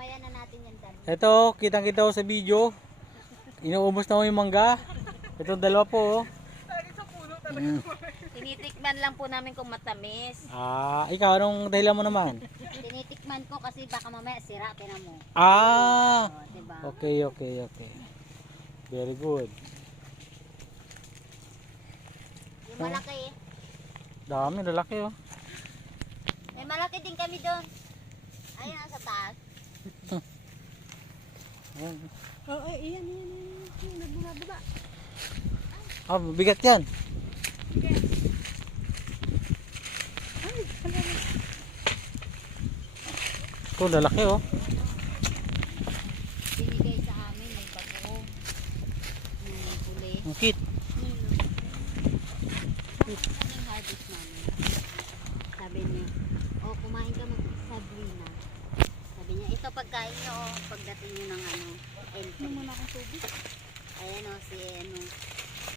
Mamaya na natin yan dami. Ito, kitang-kita ko sa video. Inuubos na ko yung mangga. Ito dalawa po. Oh. Tinitikman lang po namin kung matamis. Ikaw, anong dahilan mo naman? Tinitikman ko kasi baka mamaya sira, tinan mo. Diba? Okay. Very good. Yung malaki. Dami, lalaki oh. May malaki din kami doon. Ayun, nasa taas. Ayan. Iyan. Nagbumababa. Bigat yan. Ito, lalaki oh. Binigay sa amin, may bago. May huli. Ang cute. Ano yung harvest namin? Sabi niya, kumain ka mag-Sabrina. Sabi niya, ito pagkain niyo pagdating niyo ng